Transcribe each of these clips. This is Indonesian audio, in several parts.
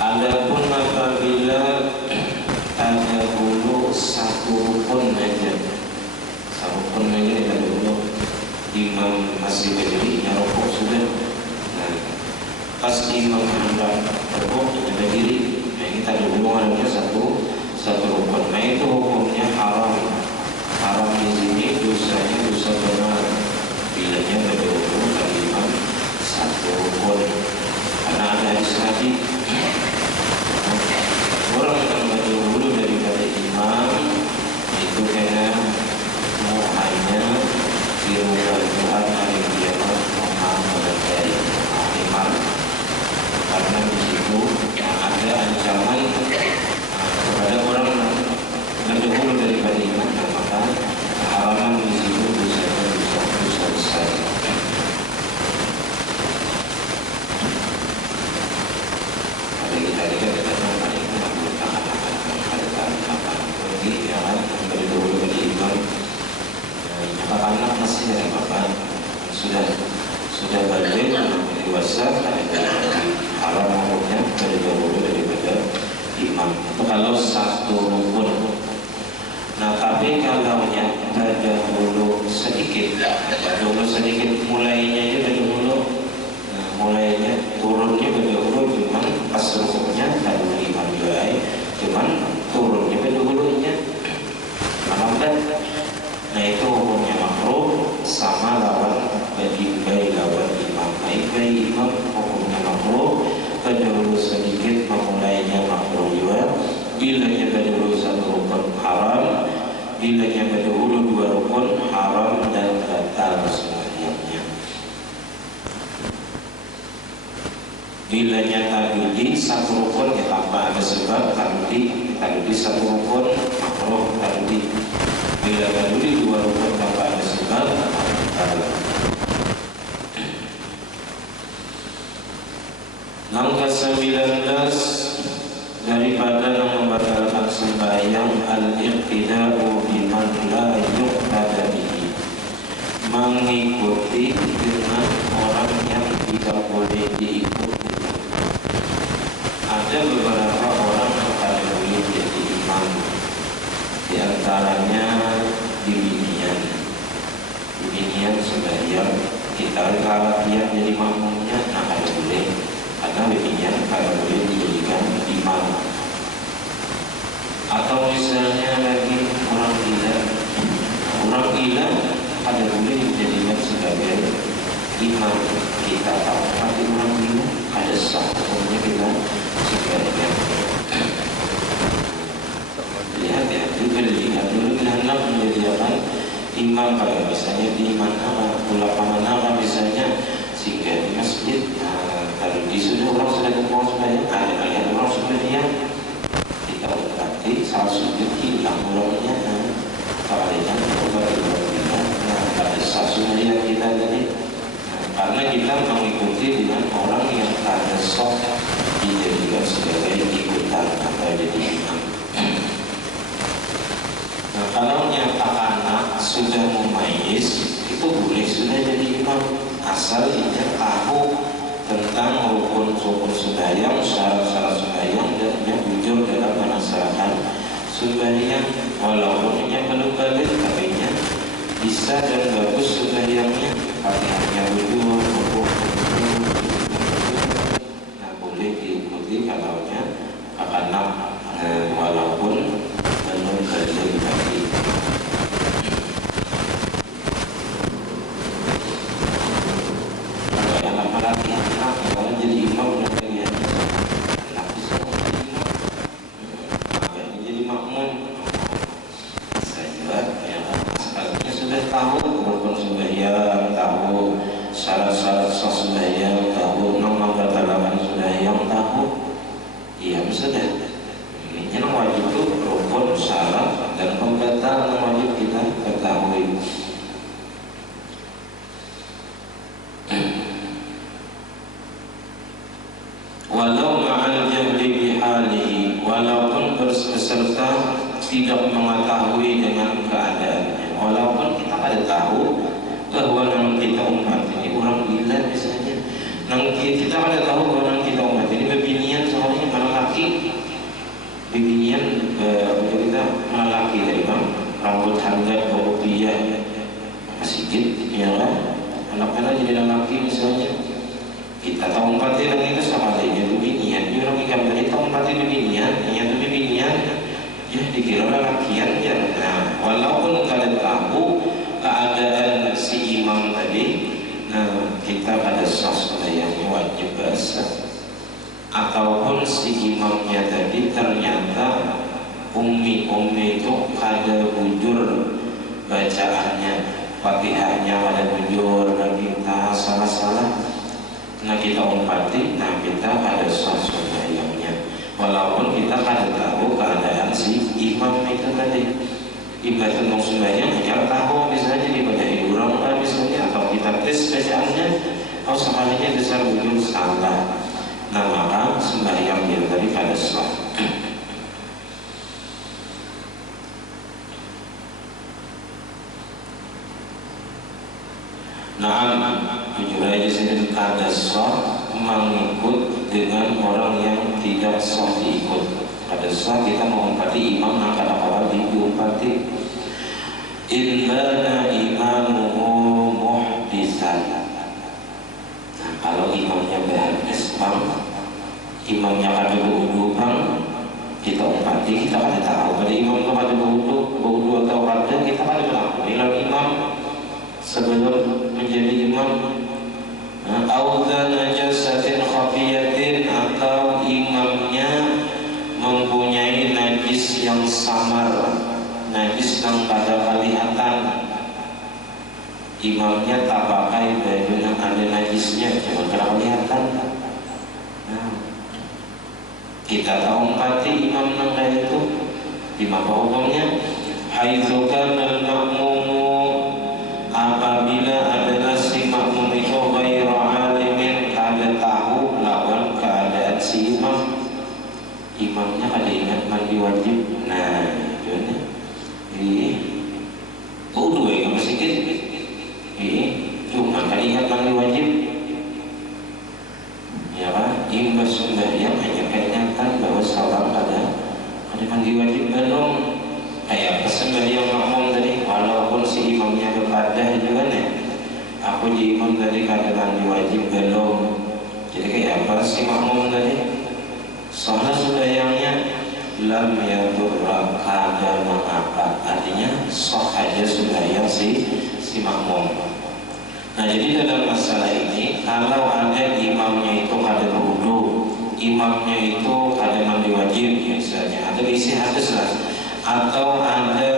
Adapun apabila ada hulu satu satu rukun aja. Satu rukun aja kita dulu imam masih berdiri, ya rukuk sudah. Nah, pas imam hendak rukuk kita berdiri, nah kita dulu hanya satu rukun. Nah itu hukumnya haram. Haram di sini dosanya dosa benar. Bilanya berdiri dari imam satu rukun. Karena ada hadis Nabi, orang yang berdahulu daripada imam itu kena hanya dirubah Tuhan hari kiamat Muhammad dari imam. Karena di situ ada ancaman kepada orang berdahulu daripada imam, maka haraman di situ dosa besar. Kita lihat kata-kata itu menggunakan berdahulu dari imam. Anak masih dari bapak sudah balik dewasa, haram hukumnya berdahulu daripada imam. Itu kalau satu rukun. Nah tapi kalau yang berdahulu sedikit, mulainya aja berdahulu. Mulainya turunnya berdahulu, cuman pas rukunnya baru imam juga, cuman turunnya berdahulunya malamkan. Nah itu hukumnya makruh, sama lawan bayi lawan imam. Bayi imam hukumnya makruh, berdahulu sedikit memulainya makruh juga. Bilanya berdahulu satu rukun haram, bilanya berdahulu dua rukun haram dan batal semuanya. Bilanya tadi satu rukun ya tanpa ada sebab, tadi satu rukun makruh tadi. Bila tadi dua rukun tanpa ada sebab batal. Langkah 19 daripada yang membatalkan sembahyang al-iqtida'u biman la yuqtada bihi, mengikuti dengan orang yang tidak boleh diikuti. Ada beberapa orang yang pada boleh jadi imam, di antaranya bibinian sembahyang. Kita kalau dia jadi makmumnya, nah ada boleh, karena bibinian kalau boleh dijadikan imam. Atau misalnya lagi orang gila ada boleh dijadikan sebagai imam. Kita tahu tapi orang gila ada sah hukumnya kita sebagai lihat ya, juga dilihat dulu hendak menjadikan imam. Kalau misalnya di mana lapangan apa misalnya, sehingga di masjid kalau di sudah orang sudah kumpul sebanyak ada orang sudah diam, kita berarti salah sujud hilang ulangnya. Kalau ada pada sasunya yang kita tadi, karena kita mengikuti dengan orang yang ada sok dijadikan sebagai ikutan atau jadi imam. Nah kalau nyata anak sudah memayis itu boleh sudah jadi imam, asal dia tahu tentang rukun sembahyang, syarat-syarat sembahyang, dan dia jujur dalam melaksanakan sembahyang. Walaupun dia belum balik, tapi dia bisa dan bagus sembahyangnya, pakaiannya jujur, nah boleh diikuti kalau nya akan walaupun belum balik lagi. Kalau yang laki-laki kalau jadi imam udah kalian laki semua jadi imam, jadi makmum bisa juga ya. Sekalipnya sudah tahu rukun sembahyang, tahu syarat-syarat sembahyang, tahu nama pertalaman sembahyang, tahu, iya sudah. Ini yang wajib itu rukun, syarat, dan pembatal yang wajib kita ketahui. Walau ma'al jahli bihalihi, walaupun berserta tidak mengetahui dengan keadaannya, walaupun kita ada tahu bahwa nama kita umat ini orang gila misalnya, kita ada tahu bahwa nama kita umat ini bebinian soalnya malah laki, bebinian kita malah laki dari bang, rambut handal berrupiah sedikit, ya kan? Anak-anak jadi lelaki misalnya, kita tahu empati dan itu sama adanya binian. Dia orang ikan tadi tahu empati binian, yang itu binian, ya dikira lelakian ya. Nah, walaupun kalian tahu keadaan si imam tadi, nah kita pada sosok yang wajib basah. Ataupun si imamnya tadi ternyata ummi itu ada bujur bacaannya, Fatihahnya ada bujur dan kita salah-salah, nah kita umpati, nah kita ada sosok ayamnya, walaupun kita kada tahu keadaan si imam itu tadi. Ibadah tentang sembahyang kita tahu misalnya ibadah orang misalnya, atau kita tes bacaannya, atau sekalinya besar bujur salah, nah maka sembahyang dia tadi kada sah. Nah, jujur aja sendiri kada sah mengikut dengan orang yang tidak sah diikut. Kada sah kita mengumpati imam yang kada kawan diumpati. Illa imamuhu muhdisan. Nah, kalau imamnya berhadas bang, imamnya kada berwudu bang, kita umpati, kita kada tahu. Pada imam itu kada berwudu atau kada, kita kada berlaku. Nilai imam sebelum menjadi imam, audza najasatin khafiyatin, atau imamnya mempunyai najis yang samar, najis yang pada kelihatan. Imamnya tak pakai baju yang ada najisnya, cuma kelihatan. Nah, kita tahu empati imam yang kayak itu, imam hukumnya haitsu kana al-ma'mumu, apabila adalah si makmum itu ghairu alimin, kada tahu lawan keadaan si imam. Imamnya kada ingat mandi wajib, nah itu ini wudu ya kamu sedikit ini cuma kada ingat mandi wajib, ya kan? Imbas sembahyang hanya ingatkan bahwa salam kada mandi wajib belum. Kayak sembahyang makmum tadi, walaupun si imamnya berpadah juga nih, aku di imam tadi kada mandi wajib belum. Jadi kayak apa si makmum tadi? Soalnya sembahyangnya lam yadurra, kada mengapa, artinya sah aja sembahyang si makmum. Nah jadi dalam masalah ini, kalau ada imamnya itu kada berwudu, imamnya itu kada mandi wajib misalnya, atau isi hadis lah, atau ada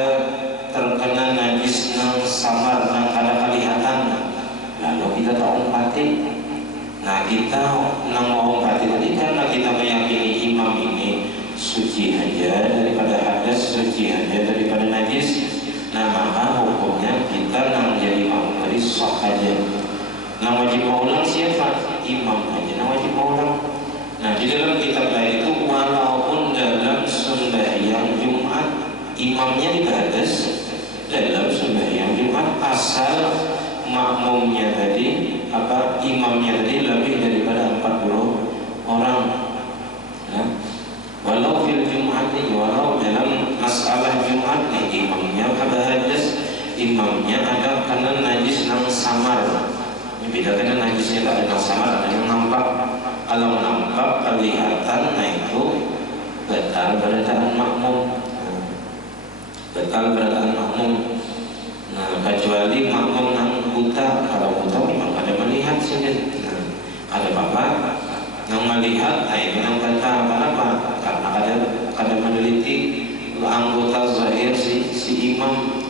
terkena najis yang samar yang kada kelihatan, lalu kita tahu umpati. Nah kita nang umpati tadi karena kita meyakini imam ini suci aja daripada hadas, suci aja daripada najis, nah maka hukumnya kita nang jadi makmum tadi sah aja. Nang wajib mengulang siapa? Imam aja nang wajib mengulang. Nah di dalam kitab lain itu, walaupun dalam sembahyang Jumat imamnya dibatas, dalam sembahyang Jumat asal makmumnya tadi imamnya tadi lebih daripada 40 orang, ya. Walau fil Jumat nih, walau dalam masalah Jumat nih, imamnya kada hadas, imamnya ada kena najis nang samar. Ini beda, kena najisnya tak ada nang samar, ada yang nampak. Kalau nampak kelihatan, nah itu batal beradaan makmum. Batal beradaan makmum. Nah kecuali makmum nang buta, kalau buta memang ada melihat sini, nah, ada apa yang melihat, nah itu yang batal. Kenapa? Karena ada meneliti anggota zahir si imam.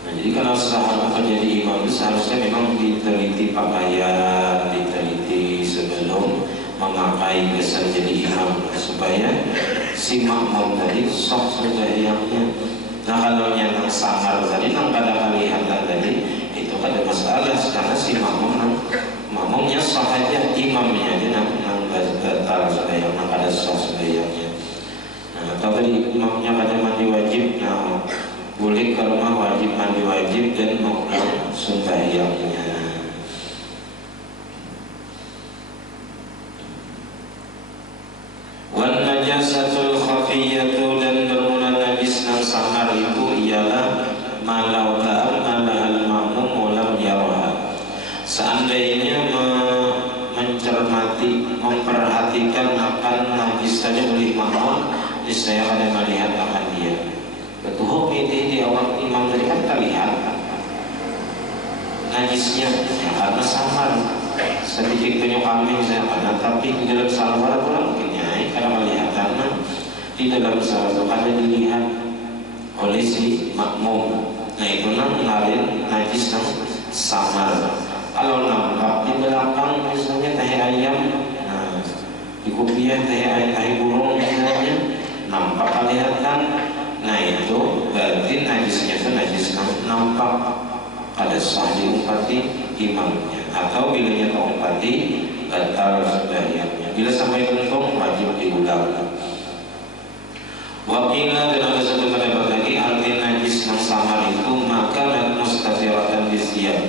Nah jadi kalau setelah menjadi imam itu seharusnya memang diteliti pakaian, diteliti sebelum memakai jasa jadi imam, supaya si makmum tadi sah sembahyangnya. Nah kalau yang samar tadi nang kada kelihatan tadi, itu kada masalah, karena si makmumnya sah aja, imamnya aja nang batal sembahyang, nang kada sah sembahyangnya. Nah kalau tadi imamnya kada mandi wajib, nah boleh ke rumah wajib mandi wajib dan mengulang sembahyangnya. Wan najasatul khafiyatu, dan bermula law ta'ammala al-ma'mum wa lam yaraha. Seandainya mencermati, memperhatikan akan najis tadi oleh makmum, niscaya akan melihat akan dia. Betul, ini di awal imam tadi kan terlihat najisnya ya, karena samar sedikit penyok kambing saya pada, tapi di dalam salwar pula mungkin ya, karena melihat karena di dalam salwar ada dilihat oleh si makmum. Nah itu ngalir najis yang samar. Kalau nampak di belakang misalnya tahi ayam, nah di kopiah tahi burung misalnya nampak kelihatan, nah itu berarti najisnya itu najis nampak. Ada sah diumpati imamnya, atau bila nyata umpati batal sembahyangnya. Bila sampai kentung wajib diulang. Wakila dan ada satu pendapat lagi, arti najis yang samar itu maka mustatiratan bisiyah.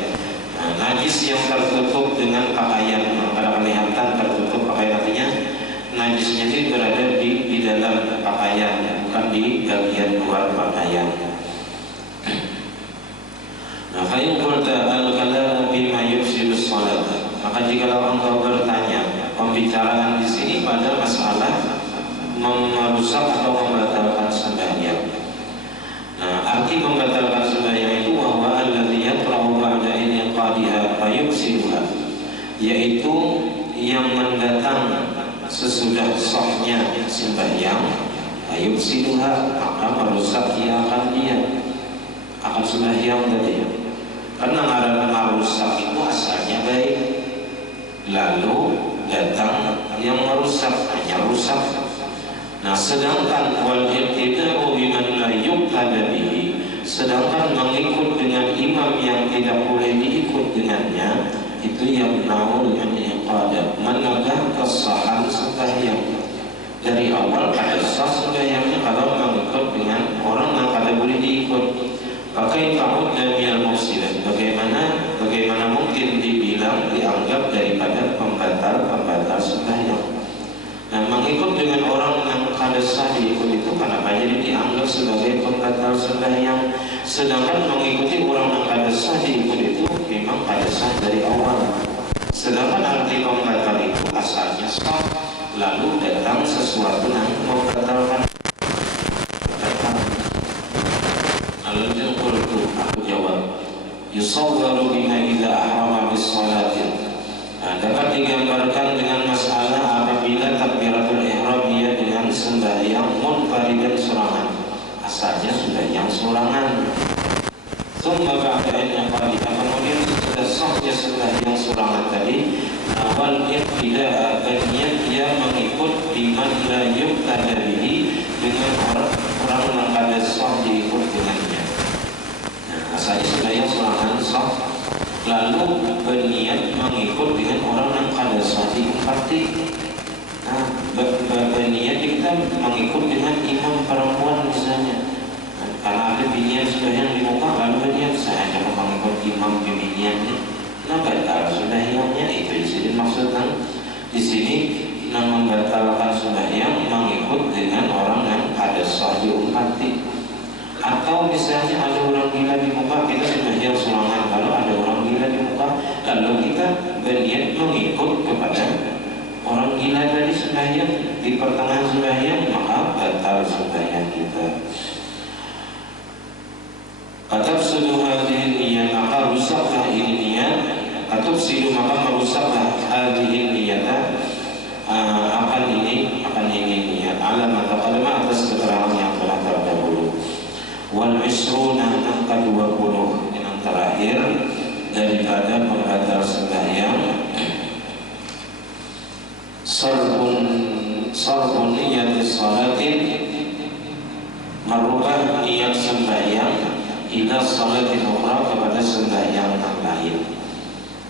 Nah, najis yang tertutup dengan pakaian, pada kelihatan tertutup pakaian, artinya najisnya itu berada di dalam pakaian, bukan di bagian luar pakaian. Nah, fa'in qulta al-kalamu bima yufsidu shalat, maka jika engkau bertanya, pembicaraan di sini pada masalah merusak atau membatalkan sembahyang. Nah, arti membatalkan sembahyang itu bahwa alladzi yatrahu ba'da inqadiha fa yufsiduha, yaitu yang mendatang sesudah sahnya sembahyang, fa yufsiduha, maka merusak dia akan sembahyang tadi. Karena merusak itu asalnya baik, lalu datang yang merusak, hanya rusak. Nah, sedangkan wal iqtida'u biman la yuqtada bihi, sedangkan mengikut dengan imam yang tidak boleh diikut dengannya, itu yang naul yang iqadah, menegak kesahan sembahyang. Dari awal ada sah sembahyangnya kalau mengikut dengan orang yang kada boleh diikut. Pakai tahun dan mufsidah, bagaimana mungkin dianggap daripada pembatal sembahyang. Nah, mengikut dengan orang yang kada sah diikut itu kenapa jadi dianggap sebagai pembatal sembahyang, sedangkan mengikuti orang yang kada sah diikut itu memang kada sah dari awal. Sedangkan arti pembatal itu asalnya sah, lalu datang sesuatu yang membatalkan. Alladzi qultu, aku jawab, yusawwaru bima idza ahrama bis salatin. Dapat digambarkan dengan masalah apabila takbiratul ihram ia dengan sembahyang munfaridan sorangan, asalnya sembahyang sorangan. Tsumma ba'da an yaqdiha, kemudian sudah sahnya sembahyang sorangan tadi, awal iqtida'a, berniat dia mengikut biman la yuqtada bihi, dengan orang yang kada sah diikut dengannya. Nah, asalnya sembahyang sorangan sah, lalu berniat mengikut dengan orang yang kada sah diumpati. Nah, berniat kita mengikut dengan imam perempuan misalnya. Nah, karena ada binian sembahyang di muka, lalu berniat saya akan mengikut imam biniannya. Nah, batal sembahyangnya. Itu di sini maksudnya. Di sini membatalkan sembahyang mengikut dengan orang yang kada sah diumpati. Atau misalnya ada orang gila di muka, kita sembahyang sorangan, kalau ada orang gila di muka, lalu kita berniat mengikut kepada orang gila tadi sembahyang di pertengahan sembahyang, maka batal sembahyang kita. Fatafsudu hadhihi niyyah, maka rusaklah ini niat. Fatafsudu, maka merusaklah hadhihi niyyah, akan ini niat. Alamat taqaddama, atas keterangan yang telah terdahulu. Wal isruna, angka 20 yang terakhir daripada pembatal sembahyang, sarbun niyat salatin, merubah niat sembahyang ila salatin ukhra, kepada sembahyang yang lain.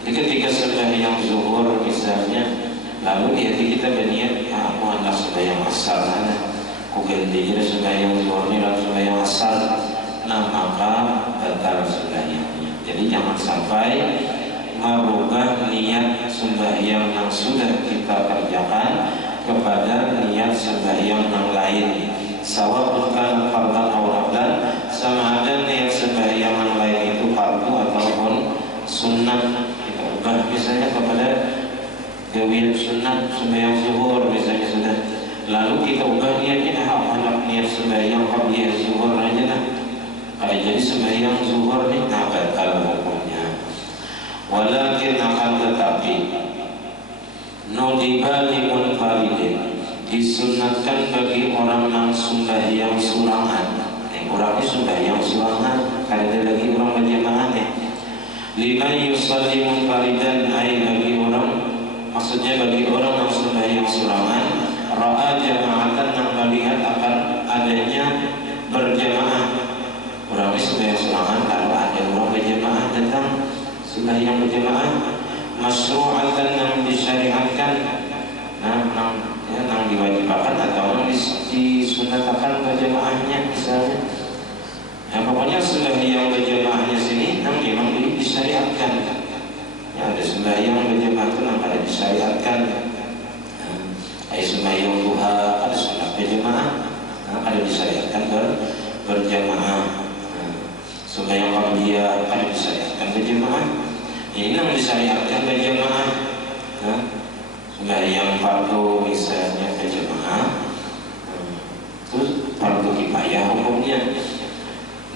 Jadi ketika sembahyang zuhur misalnya, lalu di hati kita berniat, aku hendak sembahyang asar, aku ganti jadi sembahyang zuhur ini lalu sembahyang asar, nah maka batal sembahyangnya. Jadi jangan sampai merubah niat sembahyang yang sudah kita kerjakan kepada niat sembahyang yang lain. Sawa'un kana fardhan aw naflan, sama ada niat sembahyang sunat kita ubah misalnya kepada gawian sunat sembahyang zuhur misalnya sudah, lalu kita ubah niatnya hendak niat sembahyang qabliyah zuhur aja lah, jadi sembahyang zuhur nih batal hukumnya. Walakin akan tetapi nudiba limunfaridin, disunatkan bagi orang yang sembahyang surangan. Orangnya sembahyang surangan, ada lagi orang berjamaah nih. Liman yusalli munfaridan, ay bagi orang, maksudnya bagi orang yang sembahyang surangan, ra'a jama'atan, yang melihat akan adanya berjamaah. Orangnya sembahyang surangan, kalau ada orang berjamaah datang sembahyang berjamaah, masyru'atan, yang disyariatkan, yang diwajibkan atau yang disunatkan berjamaahnya misalnya. Pokoknya sembahyang berjamaahnya sini memang disyariatkan. Ada sembahyang berjamaah itu ada disyariatkan. Ada sembahyang duha, ada sunat berjamaah, ada disyariatkan berjamaah. Sembahyang qabliyah ada disyariatkan berjamaah. Ini yang disyariatkan berjamaah. Sembahyang fardu misalnya berjamaah, terus fardu kifayah hukumnya.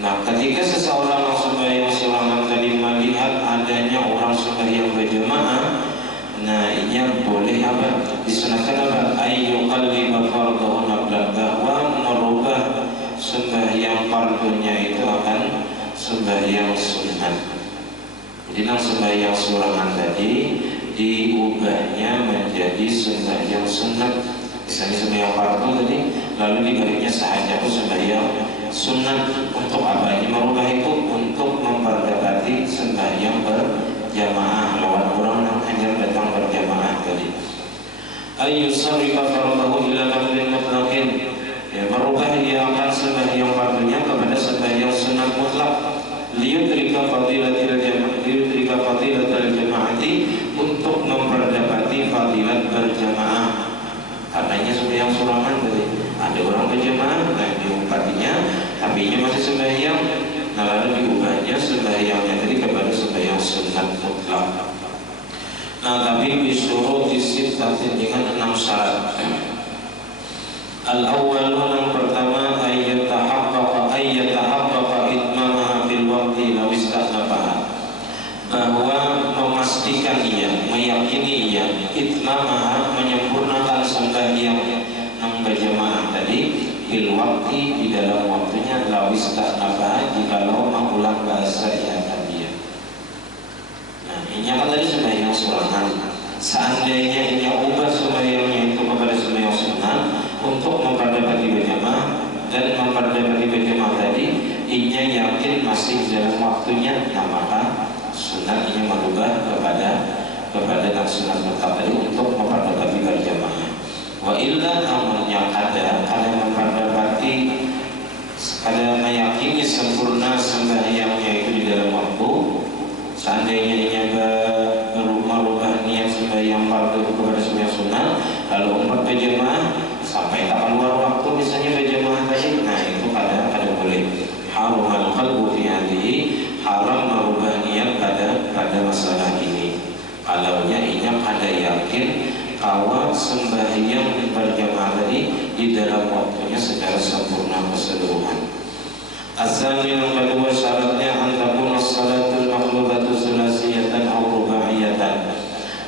Nah, ketika seseorang sembahyang surangan tadi melihat adanya orang sembahyang berjamaah, nah ini boleh apa? Disunatkan apa? Ayyuqalliba farduhu naflan, bahwa merubah sembahyang fardunya itu akan sembahyang sunat. Jadi yang sembahyang surangan tadi diubahnya menjadi sembahyang sunat. Misalnya sembahyang fardu tadi, lalu dibaliknya sahaja itu sembahyang sunat. Untuk apa ini merubah itu? Untuk memperdapati sembahyang berjamaah lawan orang yang hanya datang berjamaah tadi. Ayyusarrifa fardahu ila naflin mutlaqin, merubah dia akan sembahyang fardunya kepada sembahyang sunat mutlak. Liyudrika fadilatil jamaati, untuk memperdapati fadilat berjamaah. Katanya sembahyang surangan tadi, ada orang berjamaah, nah diumpatinya, tapi ini masih sembahyang, nah lalu diubahnya sembahyangnya tadi kepada sembahyang sunat mutlak. Nah tapi disuruh disiplin dengan 6 syarat. Al-awwalu, yang pertama, ayyatahaqqaqa itmamaha fil waqti law istahnafaha, bahwa memastikan ia, meyakini ia, itmamaha, menyempurnakan sembahyang yang berjamaah tadi, fil waqti, di dalam waktunya, law istahnafaha, jikalau mengulang bahasa ia tadi. Nah ini kan tadi sembahyang surangan. Seandainya ini ubah sembahyangnya itu kepada sembahyang sunat untuk memperdapati berjamaah dan memperdapati berjamaah tadi, inya yakin masih dalam waktunya, nah maka sunat ini merubah kepada yang sunat mutlak tadi untuk memperdapati berjamaah. Wa illa, namun yang ada memperdapati, kada meyakini sempurna sembahyangnya itu di dalam waktu, seandainya ini merubah niat sembahyang fardu kepada sembahyang sunat, lalu umat berjamaah sampai tak keluar waktu misalnya berjamaah tadi, nah itu kada boleh. Harumal qalbu fi hadhihi, haram merubah niat pada masalah ini. Kalaunya inya kada yakin bahwa sembahyang berjamaah tadi di dalam waktunya secara sempurna keseluruhan. Asal yang kedua syaratnya, antakun as-salatul makhlubatu sulasiyatan aw rubaiyatan,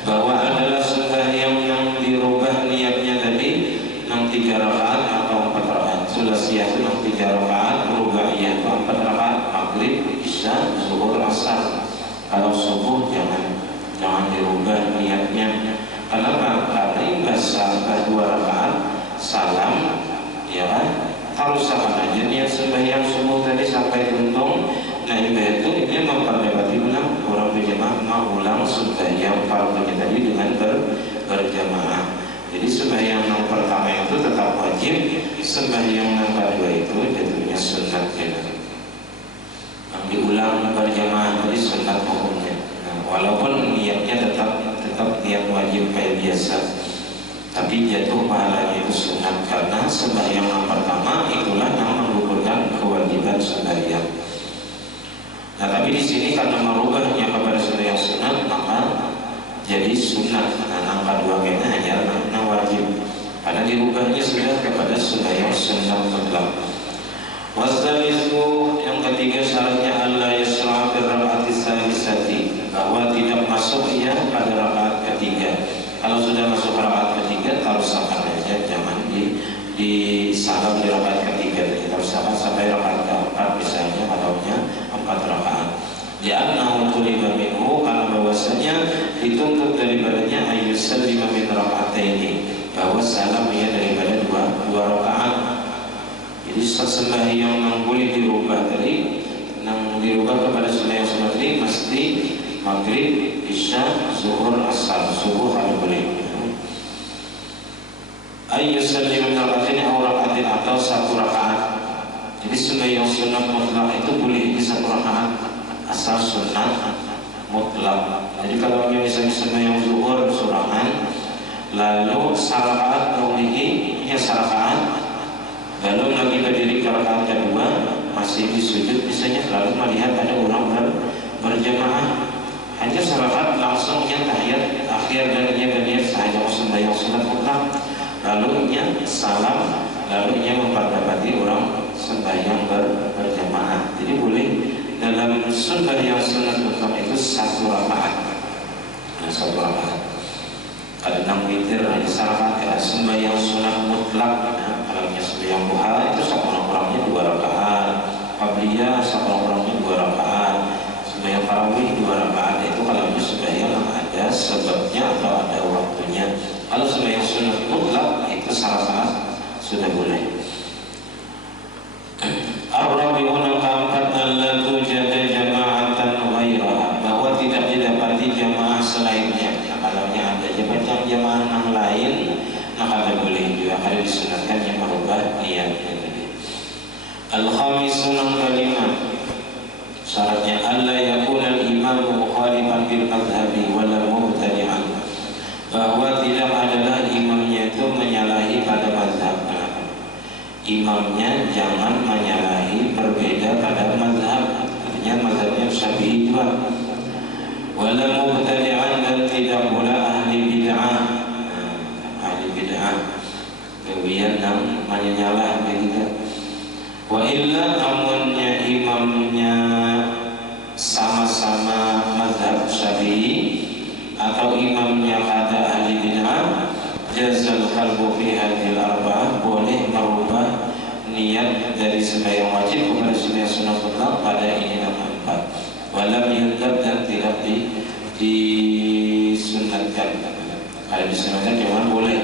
bahwa adalah sembahyang yang dirubah niatnya tadi yang 3 rakaat atau 4 rakaat. Sulasiyah itu yang 3 rakaat, rubaiyah itu 4 rakaat, maghrib, isya, zuhur, asar. Kalau subuh jangan dirubah niatnya. Kenapa? Karena imbasah 2 rakaat salam, ya kan? Harus sama aja niat sembahyang subuh tadi sampai untung. Nah itu ini memperdapati benar orang berjamaah mengulang sembahyang fardunya tadi dengan berjamaah. Jadi sembahyang yang pertama itu tetap wajib, sembahyang yang kedua itu jatuhnya sunat gitu. Yang diulang berjamaah tadi sunat hukumnya. Nah, walaupun niatnya tetap niat wajib kayak biasa, tapi jatuh pahalanya itu sunat karena sembahyang yang pertama itulah yang menggugurkan kewajiban sembahyang. Nah tapi di sini karena merubahnya kepada sembahyang sunnah. Nah, kedua kayaknya hanya nang wajib. Karena dirubahnya sudah kepada sembahyang sunnah mutlak. Wasdalisu yang ketiga syaratnya Allah yasra' fi rakaat tsalisati, bahwa tidak masuk ia pada rakaat ketiga. Kalau sudah masuk rakaat ketiga tarusakan aja, jangan di salam di rakaat ketiga. Tarusakan sampai rakaat keempat misalnya, ataunya 4 rakaat. Li'annahu tuliba minhu, karena bahwasanya dituntut daripadanya ayyusallima min raka'ataini, bahwa salam ia daripada dua rakaat. Jadi sembahyang yang boleh dirubah tadi, yang dirubah kepada sembahyang sunat tadi mesti maghrib, isya, zuhur, asar, subuh kalau boleh. Ayyusallima min raka'ataini aw raka'atin, atau 1 rakaat. Jadi sembahyang sunat mutlak itu boleh di 1 rakaat asal sunat mutlak. Jadi kalau misalnya sembahyang zuhur surahan, lalu sarakaat tauhid ya sarakaat, lalu lagi berdiri ke rakaat kedua masih di sujud misalnya, lalu melihat ada orang berjamaah, hanya sarakaat langsung yang tahiyat akhir dan ia berniat sahaja sembahyang sunat mutlak, lalu ia salam, lalu ia memperdapati orang sembahyang berjamaah. Jadi boleh dalam sembahyang sunat mutlak itu 1 rakaat. Nah, 1 rakaat. Kadang witir hanya sarakaat, ada sembahyang sunat mutlak. Nah, kalau sembahyang duha itu sekurang-kurangnya 2 rakaat. Qabliyah sekurang-kurangnya 2 rakaat. Sembahyang tarawih 2 rakaat. Itu kalau sembahyang yang ada sebabnya atau ada waktunya. Kalau sembahyang sunat mutlak itu 1 rakaat sudah boleh. Ar-rabi'un al-keempat alla tujada jama'atan ghairaha, bahwa tidak didapati jamaah selainnya. Kalau ada jamaah yang lain, maka boleh juga kalau disunatkan yang merubah niatnya tadi. Al-khamisun al-kalimat, syaratnya alla yakuna al-imam mukhalifan bil madhhabi wala mubtadi'an, bahwa tidak adalah imamnya itu menyalahi pada mazhab. Imamnya jangan menyalahi, berbeda pada mazhab, artinya mazhabnya Syafi'i juga. Wala mubtadi'an, dan tidak pula ahli bid'ah. Ahli bid'ah kemudian yang menyalah begitu. Wa illa, amunnya imamnya sama-sama mazhab Syafi'i atau imamnya ada ahli bid'ah, jazal qalbu fi hadhil arba'ah, boleh merubah niat dari sembahyang wajib kepada sembahyang sunat mutlak pada ini 4. Walam yundab, dan tidak disunatkan. Kalau disunatkan jangan boleh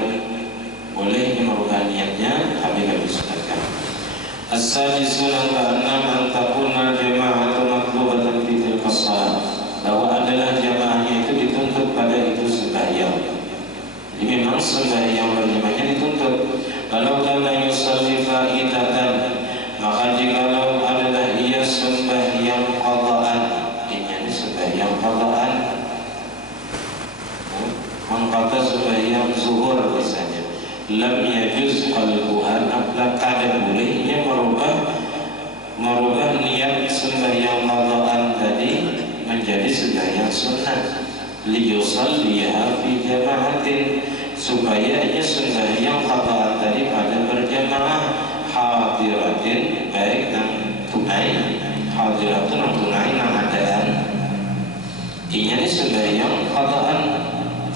merubah niatnya, tapi tidak disunatkan. As-sadisun al-ka'anam an takuna jama'atu matlubatan fi tilka shalah, bahwa adalah jamaahnya itu dituntut pada itu sembahyang. Jadi memang sembahyang berjamaahnya dituntut. Kalau kana yusalli fa'idatan, maka jikalau adalah ia sembahyang qadaan, ini sembahyang qadaan, mengqada sembahyang zuhur misalnya, lam yajuz qalbuha, maka tidak bolehnya merubah niat sembahyang qadaan tadi menjadi sembahyang sunnah. Liyusalliha fi jama'atin, supaya ia sembahyang qadaan tadi pada berjamaah, hadiratin, baik dan tunai, hadiratun dan tunai nang adaan. Ini sembahyang qadaan,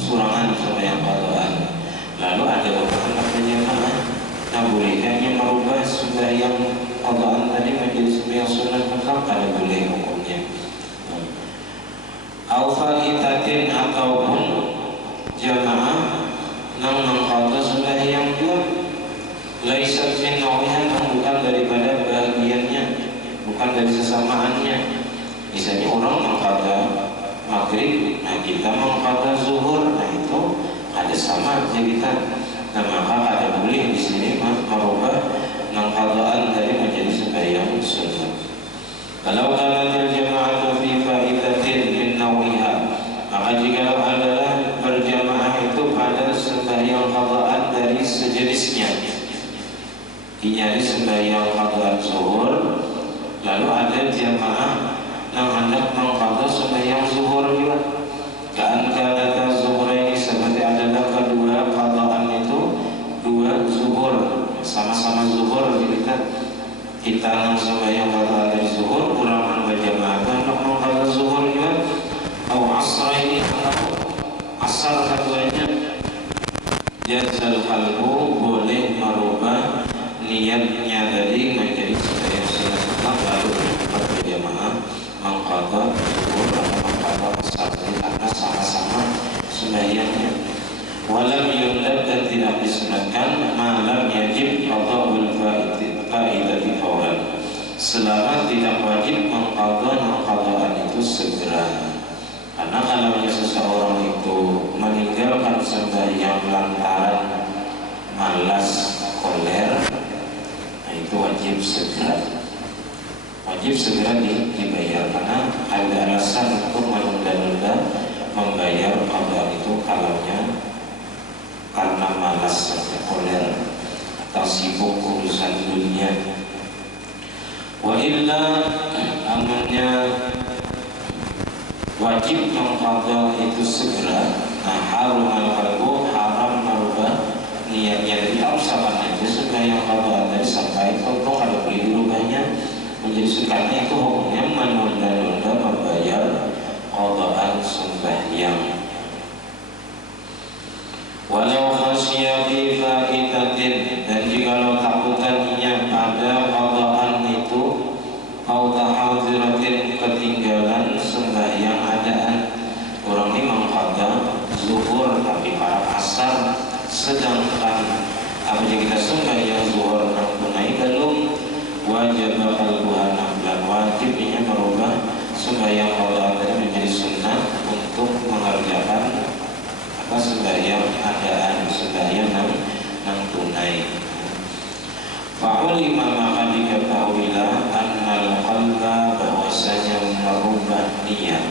surangan sembahyang qadaan. Lalu ada orang berjamaah, nah bolehkahnya merubah sembahyang qadaan tadi menjadi sembahyang sunat mutlak? Ada boleh hukumnya. Awfa'itatin, ataupun jamaah nang mengqadha sembahyang juga, laisat min nawihan, bukan daripada bagiannya, bukan dari sesamaannya. Misalnya orang mengqadha maghrib, nah kita mengqadha zuhur, nah itu ada sama kita. Nah maka ada boleh di sini merubah mengqadhaan dari menjadi sembahyang sunnah. Kalau kanatil jama'atu fi fa'idatin min nawiha, maka jikalau adalah berjamaah itu pada sembahyang qadaan dari sejenisnya, ini sembahyang qadaan zuhur, lalu ada jamaah yang hendak mengqadha sembahyang zuhur juga, kan kana zuhur ini kita nang sembahyang qada dari zuhur kurang berjamaah untuk mengqada zuhur juga atau asar ini atau asar keduanya jazal qalbu boleh merubah niatnya dari menjadi sembahyang sunat lalu berjamaah mengqada zuhur atau mengqada asar karena sama-sama sembahyangnya. Walam yundab dan tidak disunatkan malam yajib qada'ul faidati fawran selama tidak wajib mengqadaan itu segera. Karena kalau seseorang itu meninggalkan sembahyang lantaran malas koler, nah itu wajib segera dibayar karena ada alasan untuk menunda-nunda membayar qada itu kalaunya karena malas koler atau sibuk urusan dunia. Wa illa amannya wajib mengqada itu segera. Nah, haram al-qalbu haram merubah niatnya dari awsalan aja sembahyang qada tadi sampai kalau ada boleh dirubahnya menjadi sukarnya itu hukumnya menunda-nunda membayar qadaan sembahyang. Walau khasya fi fa'idatin dan jikalau takutannya pada qadaan itu au tahadziratin ketinggalan sembahyang adaan. Orang ini mengqada zuhur tapi pada asar sedangkan apabila kita sembahyang zuhur nang tunai belum wajib qalbuha dan wajibnya merubah sembahyang qada tadi menjadi sunnah untuk mengerjakan sembahyang adaan, sembahyang yang tunai. Fa'ulima maka diketahuilah annal qalba bahwasanya merubah niat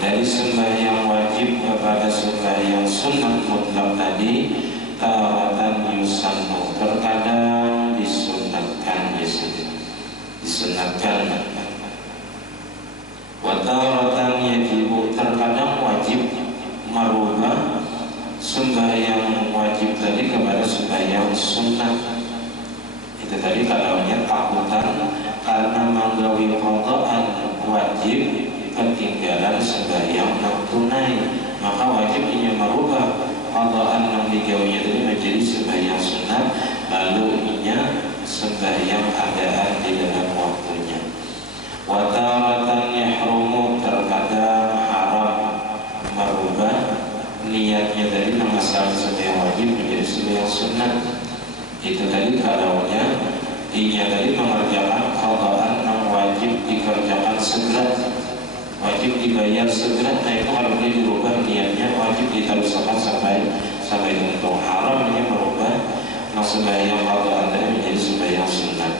dari sembahyang wajib kepada sembahyang sunnah mutlak tadi taratan yusannu terkadang disunatkan wa taratan yajibu terkadang wajib merubah sembahyang wajib tadi kepada sembahyang sunnah. Itu tadi kalaunya takutan karena menggawi qadaan wajib ketinggalan sembahyang non tunai, maka wajibnya merubah qadaan yang digawinya tadi menjadi sembahyang sunnah lalu inya sembahyang adaan di dalam waktunya. Wa taratan yahrumu terkadang haram merubah niatnya dari mengasal sembahyang wajib menjadi sembahyang sunnah. Itu tadi kalaunya inya tadi mengerjakan qadaan yang wajib dikerjakan segera, wajib dibayar segera. Nah itu kalau boleh dirubah niatnya wajib diteruskan sampai untuk haramnya merubah sembahyang qadaan tadi menjadi sembahyang sunnah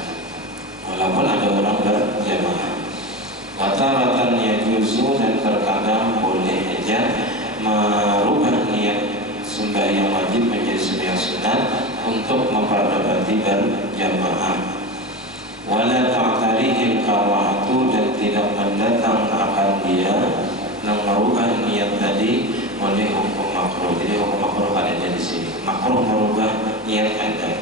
walaupun ada orang berjamaah. Wataratan yajuzu dan terkadang boleh aja merubah niat sembahyang wajib menjadi sembahyang sunnah untuk memperdapati berjamaah. Wala ta'tarihil karahatu dan tidak mendatang akan dia yang merubah niat tadi oleh hukum makruh. Jadi hukum makruh ada di sini. Makruh merubah niat ada.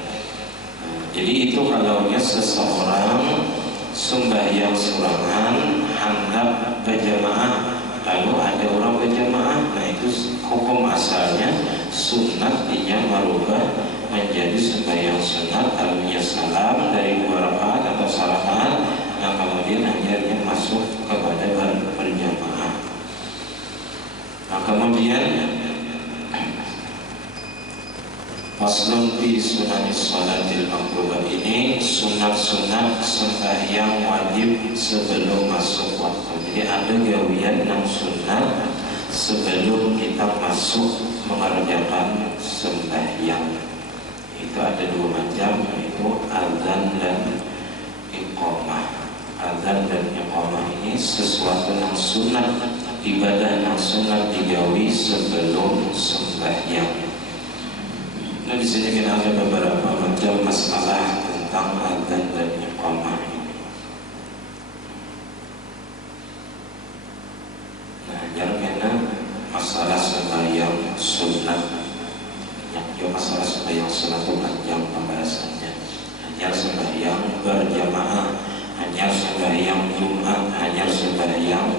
Jadi itu kalaunya seseorang sembahyang surangan hendak berjamaah lalu ada orang berjamaah, nah itu hukum asalnya sunat dia merubah menjadi sembahyang sunat lalunya salam dari 2 rakaat atau salaman, nah kemudian akhirnya masuk kepada berjamaah. Nah kemudian faslun fi sunanis salatil maktubah ini sunat-sunat sembahyang wajib sebelum masuk waktu. Jadi ada gawian yang sunat sebelum kita masuk mengerjakan sembahyang. Itu ada 2 macam, yaitu azan dan iqamah. Azan dan iqamah ini sesuatu yang sunat, ibadah yang sunat digawi sebelum sembahyang. Nah di sini kita ada beberapa macam masalah tentang adzan dan iqamah ini. Nah, jarang masalah sembahyang sunat. Ya, masalah sembahyang sunat itu panjang pembahasannya. Hanya sembahyang berjamaah, hanya sembahyang Jumat, hanya sembahyang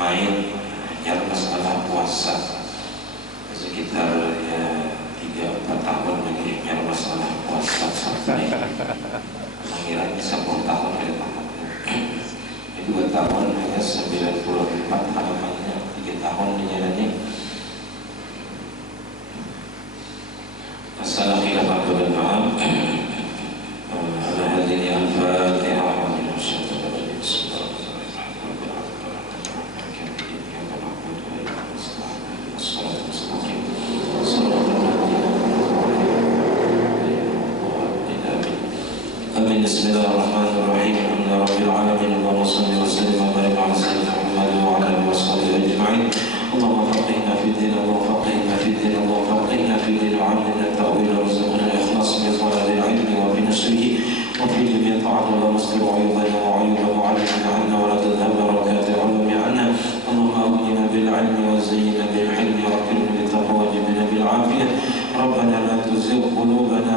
main, hanya masalah puasa. Sekitar ya 3-4 tahun lagi hanya masalah puasa sampai mengira bisa 10 tahun ke depan. 2 tahun hanya 94 halamannya, 3 tahun dijalani. Masalah khilafah berjamaah. Ala hadhihi al-Fatihah wa Amin. Bismillahirrahmanirrahim. Alhamdulillahirabbil alamin. Allahumma shalli wa sallim wa barik ala sayyidina Muhammad wa ala alihi washabihi ajma'in. Allahumma faqihna fid din, Allahumma faqihna fid din, Allahumma faqihna fid din wa 'allimna at-ta'wil warzuqna al-ikhlas bi talabil 'ilmi wa bi nashrihi wa fi jami'i ta'ati wa mustir 'uyubana wa 'uyuba mu'allimina 'anna wa la tadhhab barakatuh 'ulumi 'anna. Allahumma aghnina bil 'ilmi wa zayyinna bil 'ilmi wa akrimna bit taqwa wa jibna bil 'afiyah. Rabbana la tuzigh qulubana